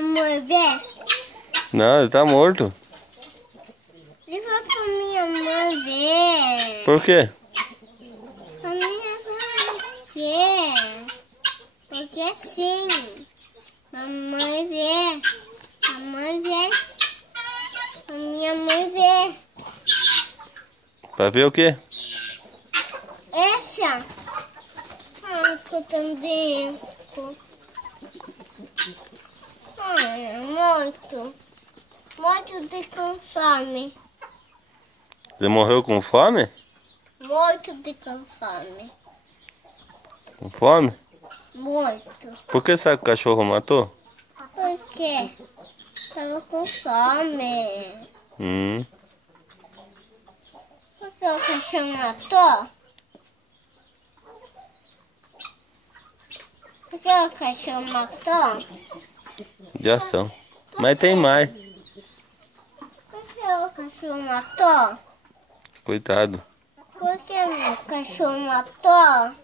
minha mãe ver. Não, ele tá morto. Leva pra minha mãe ver. Por quê? Pra minha mãe ver. Porque assim. Mamãe vê. Mamãe vê. A minha mãe vê. Pra ver o quê? Essa. Eu também. Muito. Muito de consome. Ele morreu com fome? Muito de consome. Com fome? Muito. Por que sabe que o cachorro matou? Por quê? Tava com fome. Por que o cachorro matou? Por que o cachorro matou? De ação. Mas tem mais. Por que o cachorro matou? Coitado. Por que o cachorro matou?